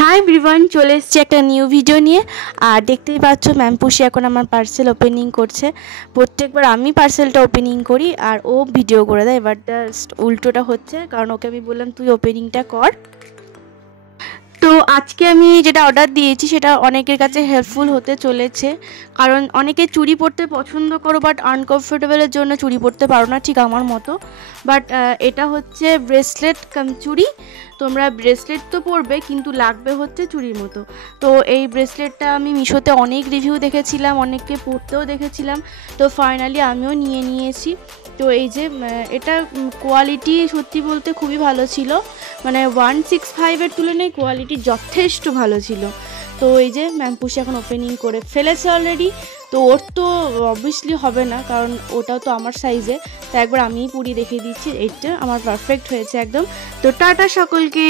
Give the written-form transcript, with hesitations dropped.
Hi everyone, চলে এসেছি একটা নিউ ভিডিও নিয়ে। আর দেখতেই পাচ্ছ ম্যামপুষি এখন আমার পার্সেল ওপেনিং করছে। প্রত্যেকবার আমি পার্সেলটা ওপেনিং করি আর ও ভিডিও করে দেয়। এবার জাস্ট উল্টোটা হচ্ছে, কারণ ওকে আমি বললাম তুই ওপেনিংটা কর। তো আজকে আমি যেটা অর্ডার দিয়েছি সেটা অনেকের কাছে হেল্পফুল হতে চলেছে, কারণ অনেকে চুড়ি পরতে পছন্দ করো বাট আনকমফোর্টেবলের জন্য চুড়ি পরতে পারো না, ঠিক আমার মতো। বাট এটা হচ্ছে ব্রেসলেট কাম চুড়ি। তোমরা ব্রেসলেট তো পরবে কিন্তু লাগবে হচ্ছে চুড়ির মতো। তো এই ব্রেসলেটটা আমি মিশোতে অনেক রিভিউ দেখেছিলাম, অনেককে পরতেও দেখেছিলাম, তো ফাইনালি আমিও নিয়ে নিয়েছি। তো এই যে এটা কোয়ালিটি সত্যি বলতে খুবই ভালো ছিল, মানে 165-এর তুলনায় কোয়ালিটি যথেষ্ট ভালো ছিল। তো এই যে ম্যামপুষি এখন ওপেনিং করে ফেলেছে অলরেডি। তো ওর তো অবভিয়াসলি হবে না, কারণ ওটাও তো আমার সাইজে। তো একবার আমিই পুরি দেখিয়ে দিচ্ছি, এইটা আমার পারফেক্ট হয়েছে একদম। তো টাটা সকলকে।